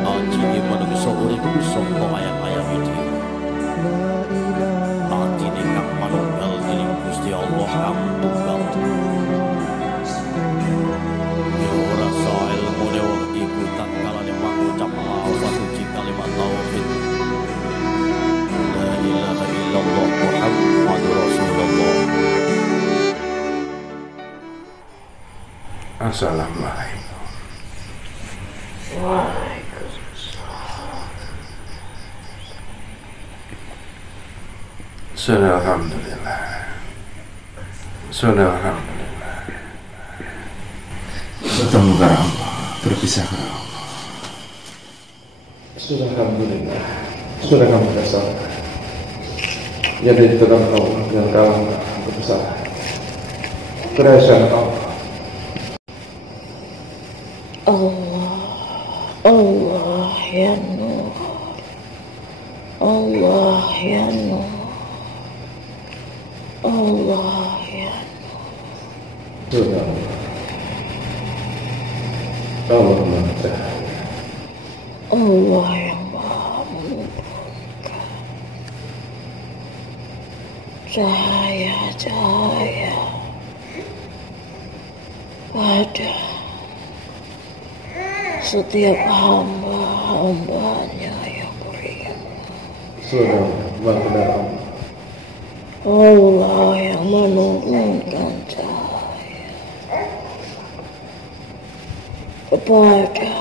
Aji manungsa urip saka ayam-ayam iki. Atine kang manunggal dening Gusti Allah kang tunggal. Ya ora sae ilmune wong iku tak kalane mangucap lafaz suci kalimat tauhid. La ilaha illallah Muhammadur Rasulullah. Assalamualaikum. Waalaikumsalam. Alhamdulillah. Alhamdulillah. Bertemu ke Allah, berpisah ke Allah. Alhamdulillah. Sudah kamu kesalahan. Jadi itu kan Allah yang kamu bersalah. Kerajaan Allah. Allah ya Nur, Allah ya Nur, Allah ya Nur. Sudah Allah mengatakan Allah yang maha menurunkan cahaya-cahaya pada setiap hamba-hambanya yang beriman. sudah mengatakan Allah yang menurunkan cahaya kepada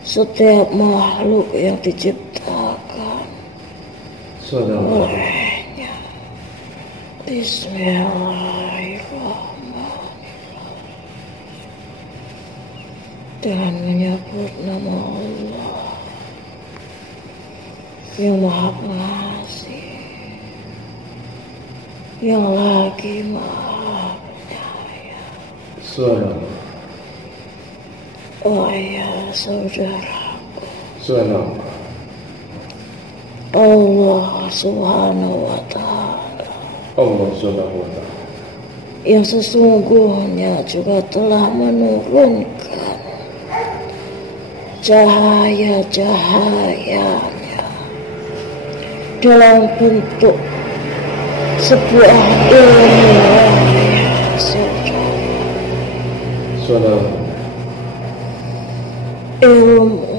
setiap makhluk yang diciptakan sudah olehnya. Bismillahirrahmanirrahim. Dengan menyebut nama Allah yang Maha Pengasih, yang lagi Maha Penyayang. sudah Wahai saudaraku, sudah Allah Subhanahu wa Ta'ala Allah sudah mengatakan yang sesungguhnya juga telah menurunkan cahaya-cahayanya dalam bentuk sebuah ilmu, ya saudara. sudah Ilmu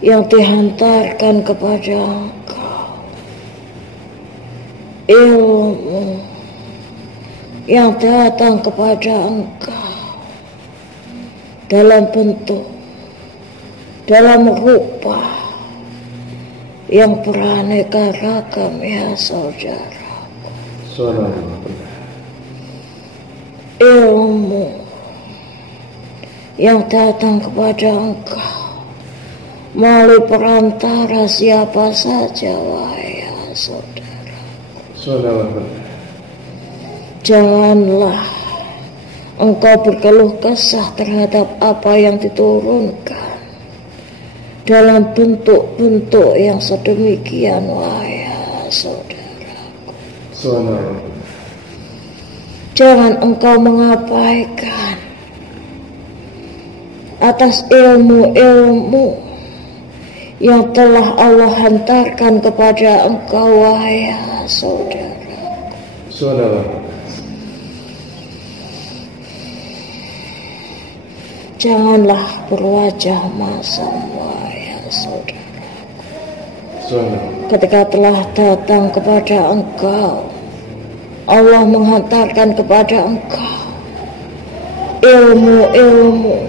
yang dihantarkan kepada engkau, ilmu yang datang kepada engkau dalam bentuk, dalam rupa yang beraneka ragam, ya saudara. sudah Ilmu yang datang kepada engkau melalui perantara siapa saja, wahai saudara. sudah Janganlah engkau berkeluh kesah terhadap apa yang diturunkan dalam bentuk-bentuk yang sedemikian, wahai saudara. sudah Jangan engkau mengabaikan atas ilmu-ilmu yang telah Allah hantarkan kepada engkau, wahai saudara. sudah Janganlah berwajah masam, wahai saudara. sudah Ketika telah datang kepada engkau, Allah menghantarkan kepada engkau ilmu-ilmu,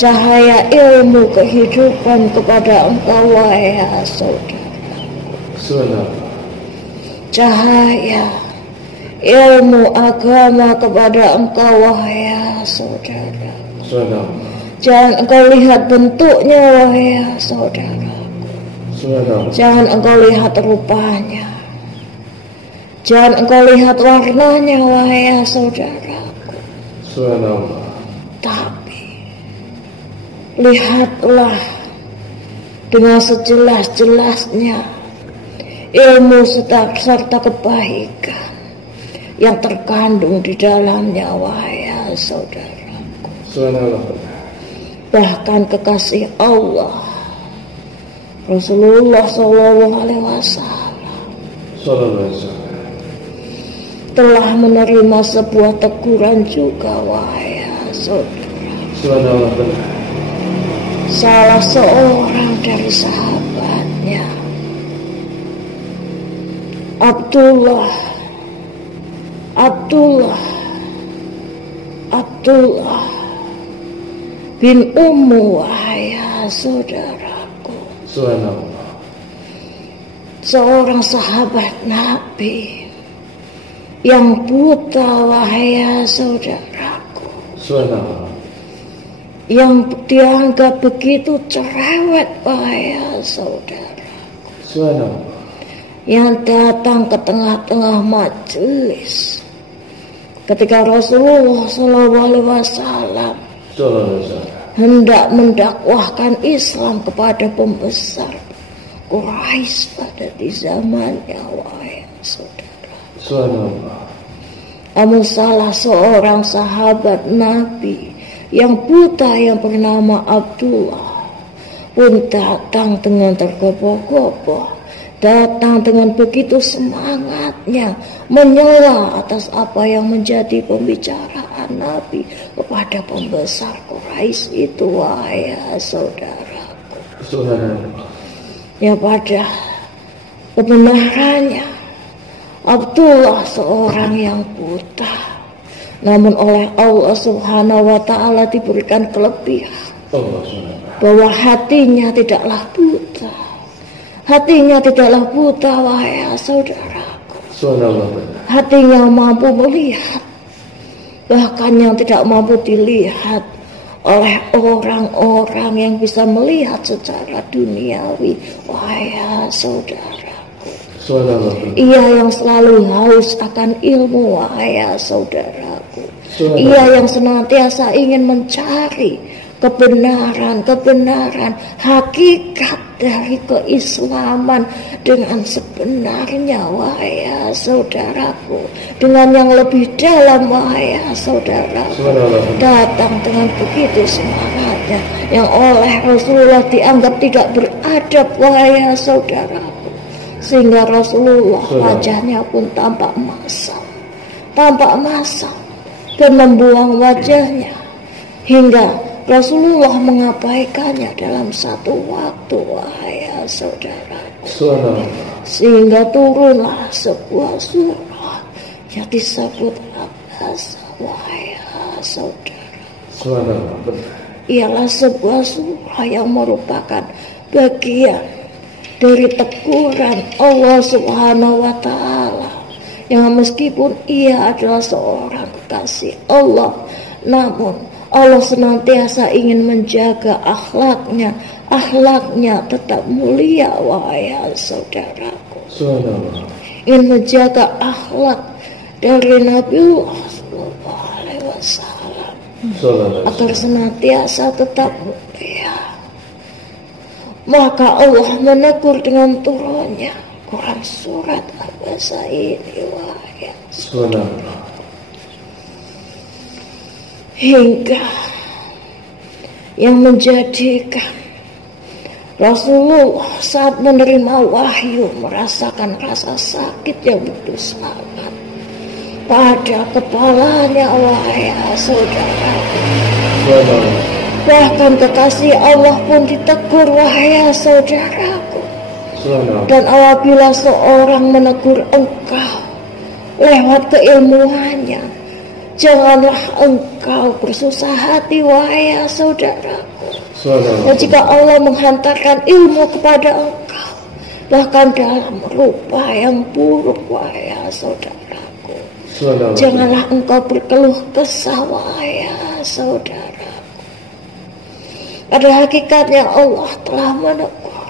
cahaya ilmu kehidupan kepada engkau, wahai saudara. sudah Cahaya ilmu agama kepada engkau, wahai saudara. sudah Jangan engkau lihat bentuknya, wahai saudara. sudah Jangan engkau lihat rupanya. Jangan engkau lihat warnanya, wahai saudara. sudah Tapi lihatlah dengan sejelas-jelasnya ilmu serta kebaikan yang terkandung di dalamnya, wahai saudara. sudah bahkan kekasih Allah Rasulullah Shallallahu Alaihi Wasallam telah menerima sebuah teguran juga, wahai saudara. Salah seorang dari sahabatnya, Abdullah bin Ummu, wahai saudaraku, seorang sahabat Nabi yang buta, wahai saudaraku, yang dianggap begitu cerewet, wahai saudaraku, yang datang ke tengah-tengah majelis ketika Rasulullah SAW hendak mendakwahkan Islam kepada pembesar Quraisy pada di zamannya, wahai saudara. Namun salah seorang sahabat Nabi yang buta yang bernama Abdullah pun datang dengan tergopoh-gopoh, datang dengan begitu semangatnya menyela atas apa yang menjadi pembicaraan Nabi kepada pembesar Quraisy itu, wahai saudaraku. Ya, pada kebenarannya Abdullah seorang yang buta, namun oleh Allah Subhanahu wa Ta'ala diberikan kelebihan bahwa hatinya tidaklah buta. Hatinya tidaklah buta, wahai saudaraku. Hatinya mampu melihat, bahkan yang tidak mampu dilihat oleh orang-orang yang bisa melihat secara duniawi, wahai saudaraku. Ia yang selalu haus akan ilmu, wahai saudaraku. Ia yang senantiasa ingin mencari kebenaran, hakikat dari keislaman dengan sebenarnya, wahai saudaraku, dengan yang lebih dalam, wahai saudaraku. Datang dengan begitu semangatnya yang oleh Rasulullah dianggap tidak beradab, wahai saudaraku, sehingga Rasulullah wajahnya pun tampak masam dan membuang wajahnya hingga Rasulullah mengabaikannya dalam satu waktu, wahai saudaraku. Sehingga turunlah sebuah surah yang disebut Abasa, wahai saudara. Ialah sebuah surah yang merupakan bagian dari teguran Allah Subhanahu wa Ta'ala, yang meskipun ia adalah seorang kekasih Allah, namun Allah senantiasa ingin menjaga akhlaknya tetap mulia, wahai saudaraku. Ingin menjaga akhlak dari Nabiullah Sallallahu Alaihi Wasallam agar senantiasa tetap mulia. Maka Allah menegur dengan turunnya Quran surat Abasa ini, wahai saudaraku. Hingga yang menjadikan Rasulullah saat menerima wahyu merasakan rasa sakit yang begitu sangat pada kepalanya, wahai saudara. Bahkan kekasih Allah pun ditegur, wahai saudaraku. Dan apabila seorang menegur engkau lewat keilmuannya, janganlah engkau bersusah hati, wahai saudaraku. Dan jika Allah menghantarkan ilmu kepada engkau, bahkan dalam rupa yang buruk, wahai saudaraku, janganlah engkau berkeluh kesah, wahai saudaraku. Pada hakikatnya Allah telah menegur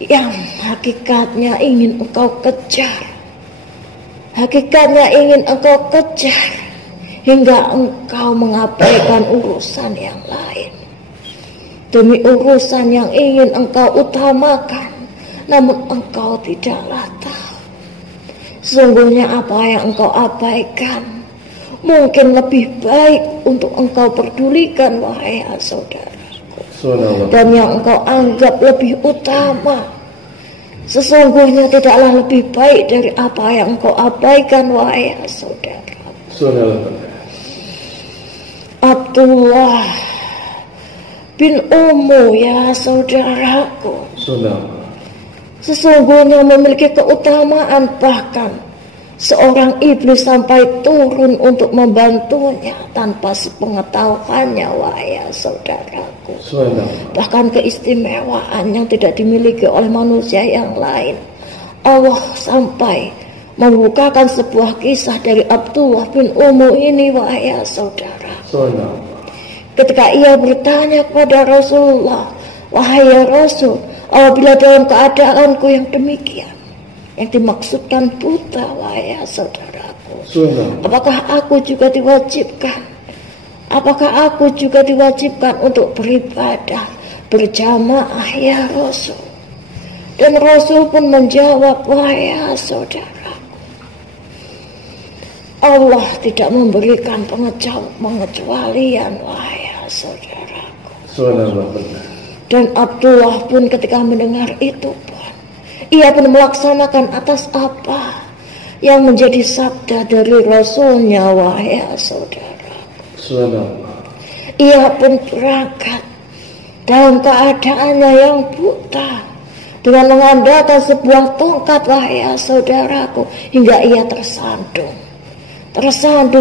yang hakikatnya ingin engkau kejar. Hakikatnya ingin engkau kejar hingga engkau mengabaikan urusan yang lain demi urusan yang ingin engkau utamakan, namun engkau tidaklah tahu sesungguhnya apa yang engkau abaikan mungkin lebih baik untuk engkau pedulikan, wahai saudaraku. Dan yang engkau anggap lebih utama, sesungguhnya tidaklah lebih baik dari apa yang engkau abaikan, wahai saudaraku. Abdullah bin Ummu, ya saudaraku, sesungguhnya memiliki keutamaan, bahkan seorang iblis sampai turun untuk membantunya tanpa sepengetahuannya, wahai saudaraku. Bahkan keistimewaan yang tidak dimiliki oleh manusia yang lain. Allah sampai membukakan sebuah kisah dari Abdullah bin Ummu ini, wahai saudara. Ketika ia bertanya kepada Rasulullah, wahai ya Rasul, apabila dalam keadaanku yang demikian, yang dimaksudkan buta, wahai saudaraku, apakah aku juga diwajibkan? Apakah aku juga diwajibkan untuk beribadah berjamaah, ya Rasul? Dan Rasul pun menjawab, wahai saudaraku, Allah tidak memberikan pengecualian, wahai saudaraku. Dan Abdullah pun ketika mendengar itu pun, ia pun melaksanakan atas apa yang menjadi sabda dari Rasulnya, wahai saudaraku. Ia pun berangkat dalam keadaannya yang buta, dengan mengandalkan sebuah tongkat, wahai saudaraku, hingga ia tersandung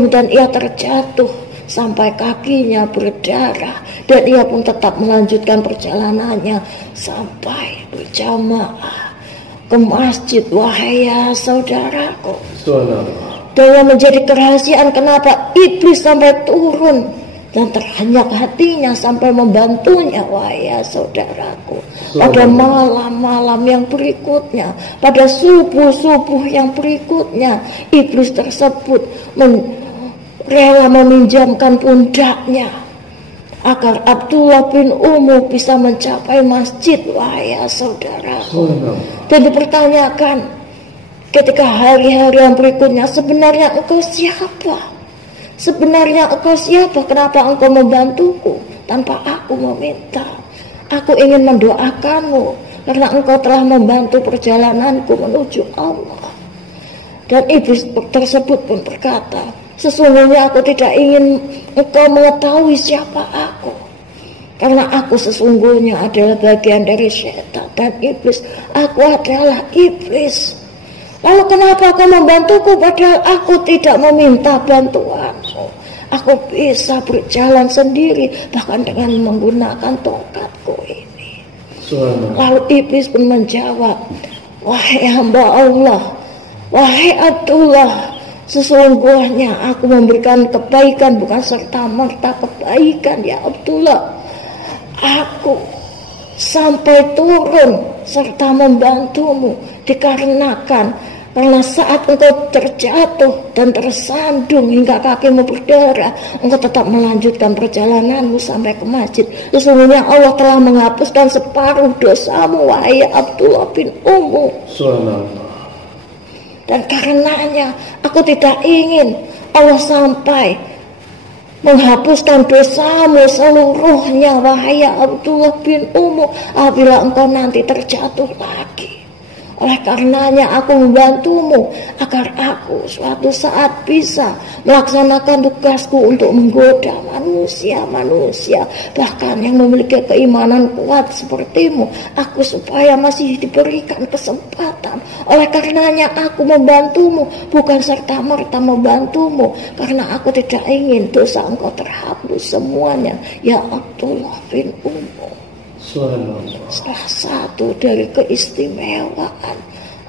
dan ia terjatuh sampai kakinya berdarah, dan ia pun tetap melanjutkan perjalanannya sampai berjamaah ke masjid, wahai saudaraku. Dan yang menjadi kerahasiaan kenapa iblis sampai turun dan terhenyak hatinya sampai membantunya, wahai saudaraku, pada malam-malam yang berikutnya, pada subuh-subuh yang berikutnya, iblis tersebut rela meminjamkan pundaknya agar Abdullah bin Ummu bisa mencapai masjid, wahai saudaraku. Dan dipertanyakan ketika hari-hari yang berikutnya, sebenarnya engkau siapa? Sebenarnya engkau siapa? Kenapa engkau membantuku tanpa aku meminta? Aku ingin mendoakanmu karena engkau telah membantu perjalananku menuju Allah. Dan iblis tersebut pun berkata, sesungguhnya aku tidak ingin engkau mengetahui siapa aku, karena aku sesungguhnya adalah bagian dari syaitan dan iblis. Aku adalah iblis. Lalu kenapa kau membantuku padahal aku tidak meminta bantuanmu? Aku bisa berjalan sendiri, bahkan dengan menggunakan tongkatku ini. Lalu iblis pun menjawab, wahai hamba Allah, wahai Abdullah, sesungguhnya aku memberikan kebaikan bukan serta-merta kebaikan, ya Abdullah. Aku sampai turun serta membantumu dikarenakan karena saat engkau terjatuh dan tersandung hingga kakimu berdarah, engkau tetap melanjutkan perjalananmu sampai ke masjid. Sesungguhnya Allah telah menghapuskan separuh dosamu, wahai Abdullah bin Ummu. Dan karenanya aku tidak ingin Allah sampai menghapuskan dosamu seluruhnya, wahai Abdullah bin Ummu, apabila engkau nanti terjatuh lagi. Oleh karenanya aku membantumu agar aku suatu saat bisa melaksanakan tugasku untuk menggoda manusia-manusia, bahkan yang memiliki keimanan kuat sepertimu, aku supaya masih diberikan kesempatan. Oleh karenanya aku membantumu, bukan serta-merta membantumu karena aku tidak ingin dosa engkau terhapus semuanya, ya Abdullah bin Ummu. Salah satu dari keistimewaan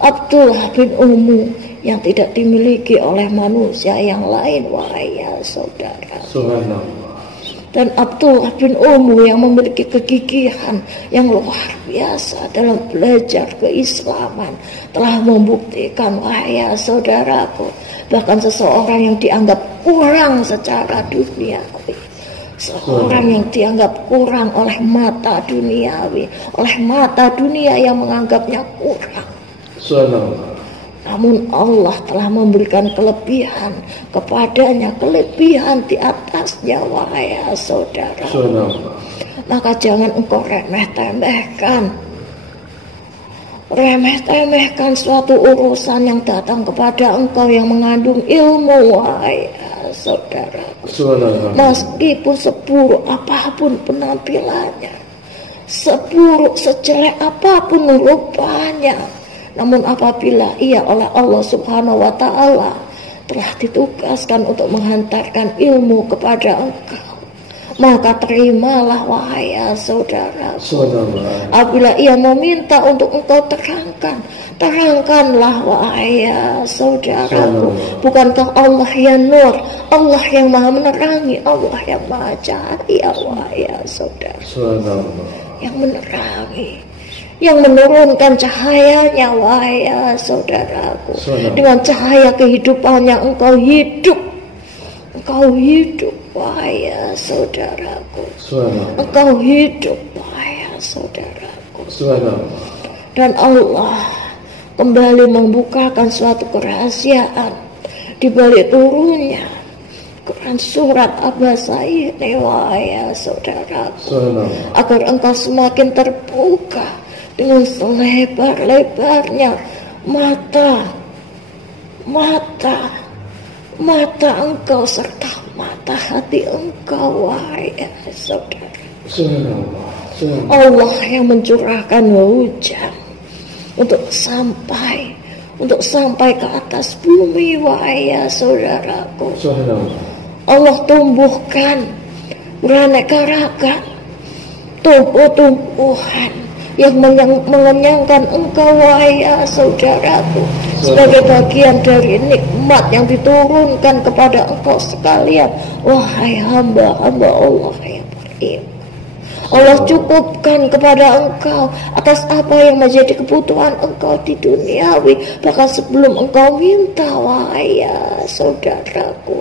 Abdullah bin Ummu yang tidak dimiliki oleh manusia yang lain, wahai saudara. Dan Abdullah bin Ummu yang memiliki kegigihan yang luar biasa dalam belajar keislaman telah membuktikan, wahai saudaraku, bahkan seseorang yang dianggap kurang secara duniawi, seorang yang dianggap kurang oleh mata duniawi, oleh mata dunia yang menganggapnya kurang, Namun Allah telah memberikan kelebihan kepadanya, kelebihan di atasnya, wahai saudara. Maka jangan engkau remeh-temehkan suatu urusan yang datang kepada engkau yang mengandung ilmu, wahai saudara. Meskipun seburuk apapun penampilannya, seburuk sejelek apapun rupanya, namun apabila ia oleh Allah Subhanahu wa Ta'ala telah ditugaskan untuk menghantarkan ilmu kepada engkau, maka terimalah, wahai saudara. Apabila ia meminta untuk engkau terangkanlah, wahai saudaraku. Bukankah Allah yang nur, Allah yang maha menerangi, Allah yang maha cahaya, wahai saudara. Yang menerangi, yang menurunkan cahayanya, wahai saudaraku. Dengan cahaya kehidupannya engkau hidup, wahai saudaraku. Engkau hidup, wahai saudaraku. Dan Allah kembali membukakan suatu kerahasiaan di balik turunnya Quran surat Abasa ini, wahai saudaraku, agar engkau semakin terbuka dengan selebar-lebarnya mata engkau serta mata hati engkau, wahai saudara. Allah yang mencurahkan hujan untuk sampai ke atas bumi, wahai saudaraku. Allah tumbuhkan beraneka ragam tumbuh-tumbuhan yang mengenyangkan engkau, wahai saudaraku, sebagai bagian dari nikmat yang diturunkan kepada engkau sekalian, wahai hamba-hamba Allah yang beriman. Allah cukupkan kepada engkau atas apa yang menjadi kebutuhan engkau di duniawi, bahkan sebelum engkau minta, wahai saudaraku.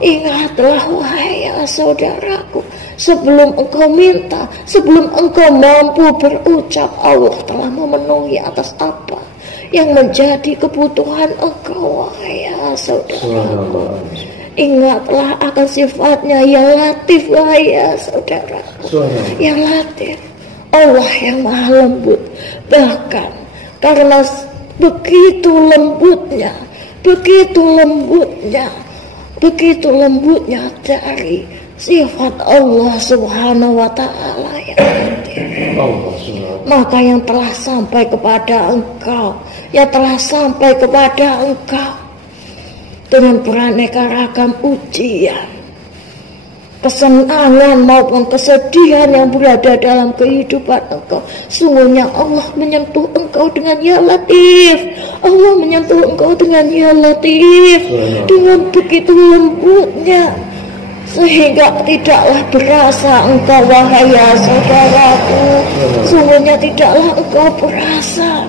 Ingatlah, wahai saudaraku, sebelum engkau minta, sebelum engkau mampu berucap, Allah telah memenuhi atas apa yang menjadi kebutuhan engkau, wahai saudaraku. Ingatlah akan sifatnya yang latif, wahai saudara. Yang latif, Allah yang maha lembut. Bahkan karena begitu lembutnya dari sifat Allah Subhanahu wa Ta'ala yang latif, maka yang telah sampai kepada engkau, dengan beraneka ragam ujian, kesenangan maupun kesedihan yang berada dalam kehidupan engkau, sungguhnya Allah menyentuh engkau dengan ya latif. Allah menyentuh engkau dengan ya latif, dengan begitu lembutnya, sehingga tidaklah berasa engkau, wahai saudaraku, sungguhnya tidaklah engkau berasa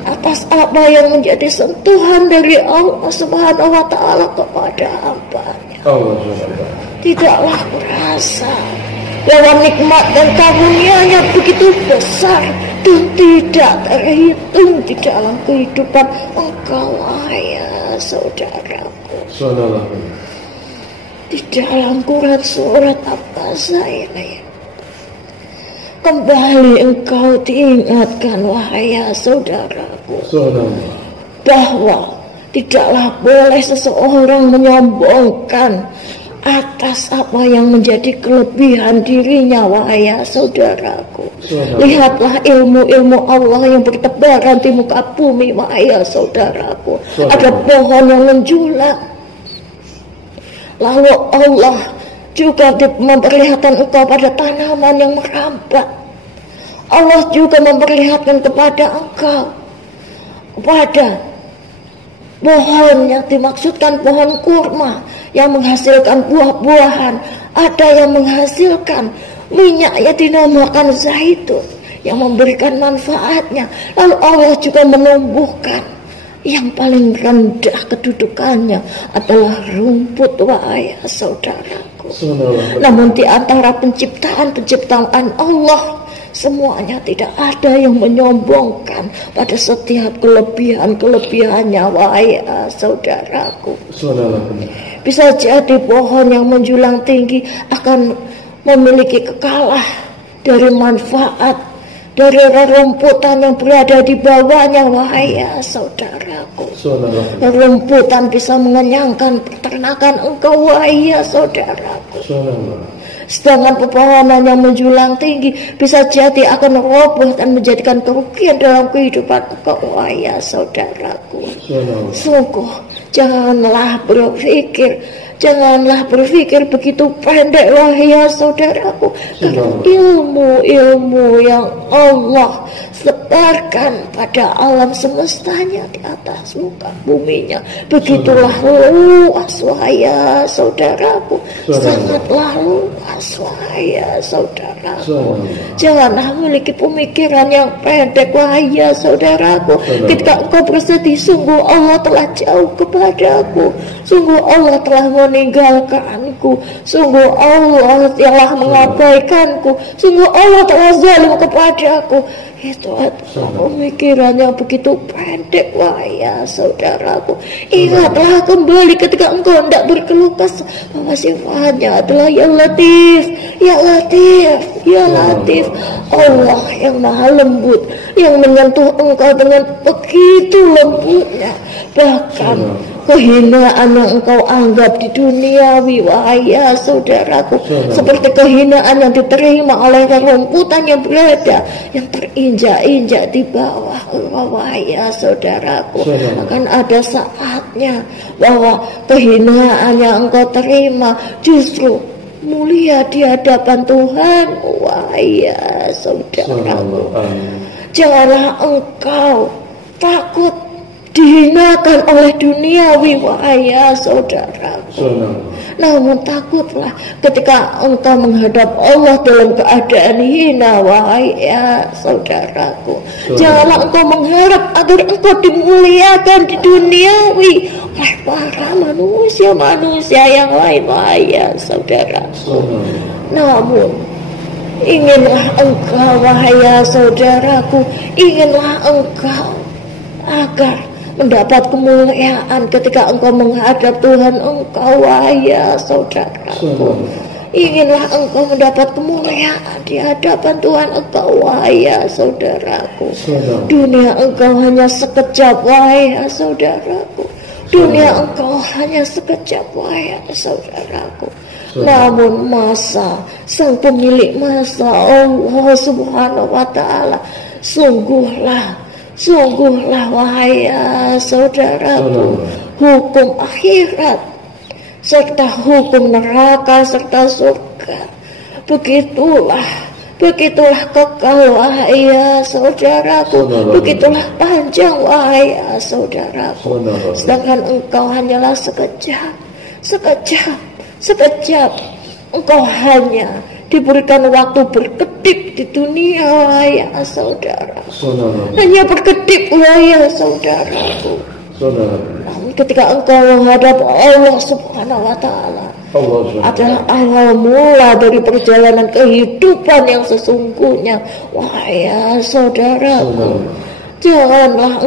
atas apa yang menjadi sentuhan dari Allah Subhanahu wa Ta'ala kepada hambanya. Tidaklah berasa bahwa nikmat dan karunia-Nya begitu besar dan tidak terhitung di dalam kehidupan engkau, wahai saudaraku. Di dalam Quran surat Abasa ini kembali engkau diingatkan, wahai saudaraku, bahwa tidaklah boleh seseorang menyombongkan atas apa yang menjadi kelebihan dirinya, wahai saudaraku. Lihatlah ilmu-ilmu Allah yang bertebaran di muka bumi, wahai saudaraku. Ada pohon yang menjulang, lalu Allah juga memperlihatkan engkau pada tanaman yang merambat. Allah juga memperlihatkan kepada engkau kepada pohon yang dimaksudkan pohon kurma yang menghasilkan buah-buahan. Ada yang menghasilkan minyak yang dinamakan zaitun yang memberikan manfaatnya. Lalu Allah juga menumbuhkan yang paling rendah kedudukannya adalah rumput, wahai saudaraku. Namun di antara penciptaan Allah Semuanya tidak ada yang menyombongkan pada setiap kelebihannya, wahai saudaraku. Bisa jadi pohon yang menjulang tinggi akan memiliki kekalah dari manfaat dari rerumputan yang berada di bawahnya, wahai saudaraku. Rerumputan bisa mengenyangkan peternakan engkau, wahai saudaraku. Sedangkan pepohonan yang menjulang tinggi bisa jadi akan roboh dan menjadikan kerugian dalam kehidupan engkau, wahai saudaraku. Sungguh janganlah berpikir begitu pendek, wahai saudaraku. Karena ilmu yang Allah sebarkan pada alam semestanya di atas muka buminya begitulah luas, wahai saudaraku. Sangatlah luas, wahai saudaraku. Janganlah memiliki pemikiran yang pendek, wahai saudaraku. Ketika engkau bersedih, sungguh Allah telah jauh kepadaku, sungguh Allah telah meninggalkanku, sungguh Allah telah mengabaikanku, sungguh Allah telah zalim kepadaku. Itu adalah pemikiran yang begitu pendek, wahai saudaraku. Ingatlah kembali ketika engkau hendak berkeluh kesah bahwa sifatnya adalah ya Latif, ya Latif, ya Latif. Allah yang maha lembut, yang menyentuh engkau dengan begitu lembutnya. Bahkan kehinaan yang engkau anggap di duniawi, wahai saudaraku, seperti kehinaan yang diterima oleh rerumputan yang berada, yang terinjak-injak di bawah engkau, wahai saudaraku. Akan ada saatnya bahwa kehinaan yang engkau terima justru mulia di hadapan Tuhan, wahai saudaraku. Janganlah engkau takut dihinakan oleh duniawi, wahai saudaraku. Namun takutlah ketika engkau menghadap Allah dalam keadaan hina, wahai saudaraku. Janganlah engkau mengharap agar engkau dimuliakan di duniawi oleh para manusia yang lain, wahai saudaraku. Namun inginlah engkau, wahai saudaraku, inginlah engkau agar mendapat kemuliaan ketika engkau menghadap Tuhan engkau, wahai saudaraku. Inginlah engkau mendapat kemuliaan di hadapan Tuhan engkau, wahai saudaraku. Dunia engkau hanya sekejap, wahai saudaraku. Dunia engkau hanya sekejap, wahai saudaraku. Namun masa, sang pemilik masa, Allah Subhanahu wa ta'ala, Sungguhlah wahai saudaraku, hukum akhirat serta hukum neraka serta surga begitulah kekal, wahai saudaraku. Begitulah panjang, wahai saudaraku. Sedangkan engkau hanyalah sekejap. Engkau hanya diberikan waktu berkedip di dunia, wahai saudara. Hanya berkedip, wahai saudaraku. Namun ketika engkau menghadap Allah Subhanahu wa ta'ala, adalah awal mula dari perjalanan kehidupan yang sesungguhnya, wahai saudaraku. Janganlah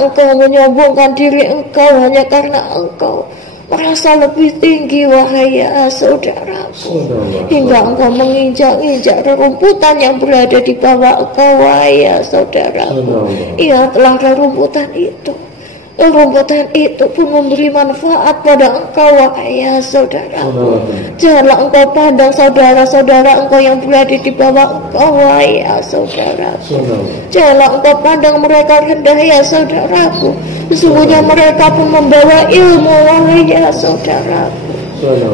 engkau menyombongkan diri engkau hanya karena engkau merasa lebih tinggi, wahai saudaraku, hingga engkau menginjak-injak rerumputan yang berada di bawah engkau, wahai saudaraku. Ingatlah rerumputan itu pun memberi manfaat pada engkau, wahai saudaraku. Janganlah engkau pandang saudara-saudara engkau yang berada di bawah engkau, wahai saudaraku. Janganlah engkau pandang mereka rendah, ya saudaraku. Sesungguhnya mereka pun membawa ilmu, wahai saudaraku.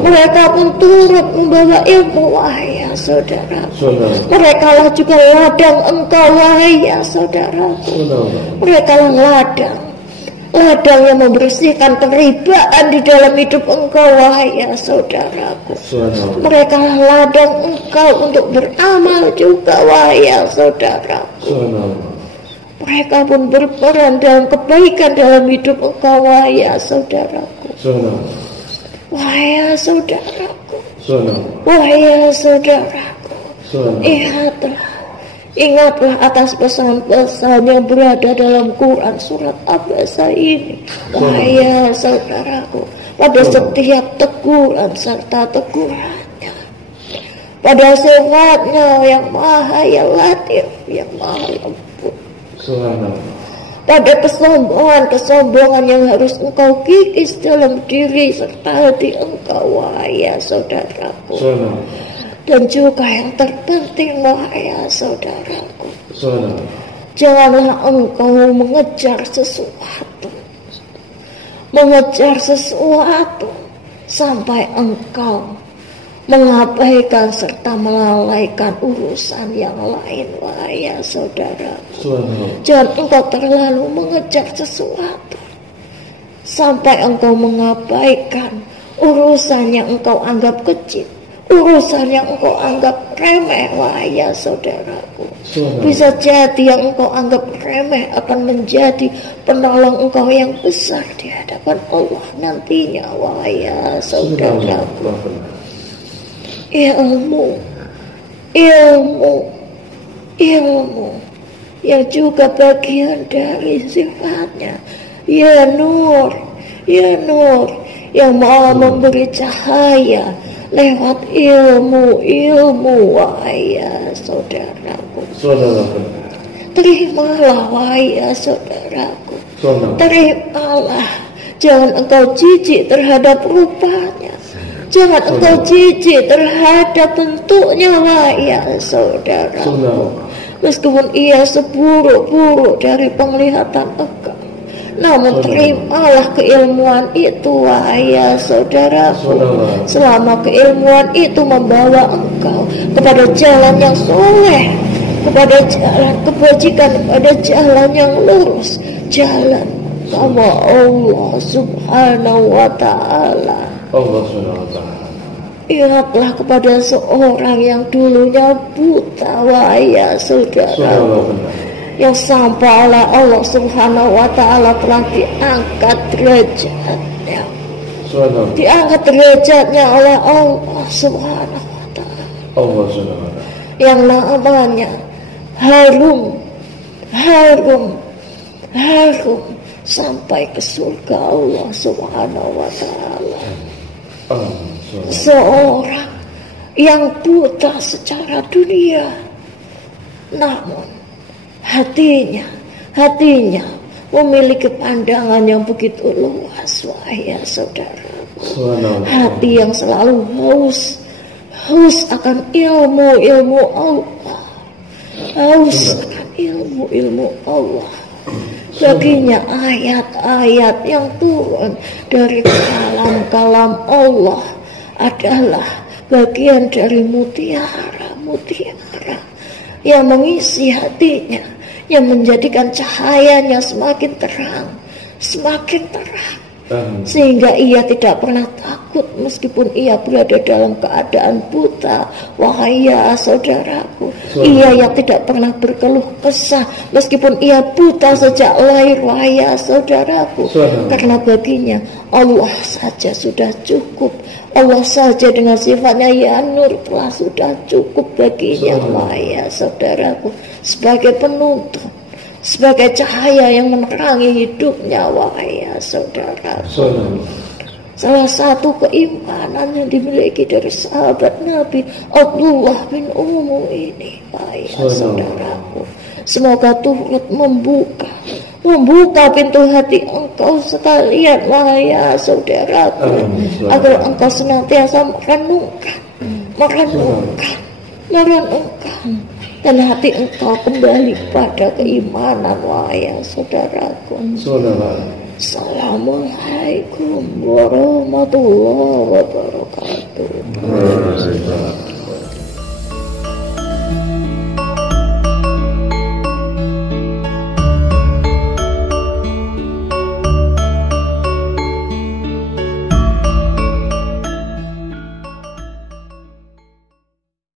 Mereka pun turut membawa ilmu, wahai saudaraku. Mereka lah juga ladang engkau, wahai saudaraku. Mereka lah ladang yang membersihkan keribaan di dalam hidup engkau, wahai saudaraku. Mereka lah ladang engkau untuk beramal juga, wahai saudaraku. Mereka pun berperan dalam kebaikan dalam hidup engkau, wahai saudaraku. Wahai saudaraku. Ingatlah atas pesan-pesan yang berada dalam Quran surat Abasa ini. Wahai saudaraku, pada setiap teguran serta tegurannya, pada sifatnya yang maha ya latif, yang maha lembut, pada kesombongan yang harus engkau kikis dalam diri serta hati engkau, wahai saudaraku. Dan juga yang terpenting, wahai saudaraku, janganlah engkau mengejar sesuatu sampai engkau mengabaikan serta melalaikan urusan yang lain, wahai saudaraku. Jangan engkau terlalu mengejar sesuatu sampai engkau mengabaikan urusan yang engkau anggap kecil, urusan yang engkau anggap remeh, wahai saudaraku. Bisa jadi yang engkau anggap remeh akan menjadi penolong engkau yang besar di hadapan Allah nantinya, wahai saudaraku. Ilmu yang juga bagian dari sifatnya ya nur yang mau memberi cahaya lewat ilmu, wahai saudaraku. Terimalah, wahai saudaraku. Terimalah. Jangan engkau jijik terhadap rupanya, jangan engkau jijik terhadap bentuknya, wahai saudaraku. Meskipun ia seburuk-buruk dari penglihatan engkau, namun terimalah keilmuan itu, wahai saudaraku. Selama keilmuan itu membawa engkau kepada jalan yang soleh, kepada jalan kebajikan, kepada jalan yang lurus, jalan sama Allah Subhanahu wa ta'ala. Ingatlah kepada seorang yang dulunya buta, wahai saudaraku, yang sampai Allah Subhanahu wa ta'ala telah diangkat derajatnya, diangkat derajatnya oleh Allah Subhanahu wa ta'ala, yang namanya harum sampai ke surga Allah Subhanahu wa ta'ala. Seorang yang buta secara dunia, namun hatinya memiliki pandangan yang begitu luas, wahai saudaraku. Hati yang selalu haus akan ilmu Allah, haus akan ilmu Allah. Baginya ayat-ayat yang turun dari kalam Allah adalah bagian dari mutiara yang mengisi hatinya, yang menjadikan cahayanya semakin terang, sehingga ia tidak pernah takut meskipun ia berada dalam keadaan buta, wahai saudaraku. Ia yang tidak pernah berkeluh kesah meskipun ia buta sejak lahir, wahai saudaraku. Karena baginya Allah saja sudah cukup, Allah saja dengan sifatnya ya nur telah sudah cukup baginya, wahai saudaraku, sebagai penuntun, sebagai cahaya yang menerangi hidupnya, wahai saudaraku. Salah satu keimanan yang dimiliki dari sahabat Nabi Abdullah bin Ummu ini, wahai saudaraku, semoga turut membuka pintu hati engkau sekalian, wahai saudaraku, agar engkau senantiasa merenungkan dan hati engkau kembali pada keimanan, wahai saudaraku. Assalamualaikum warahmatullahi wabarakatuh.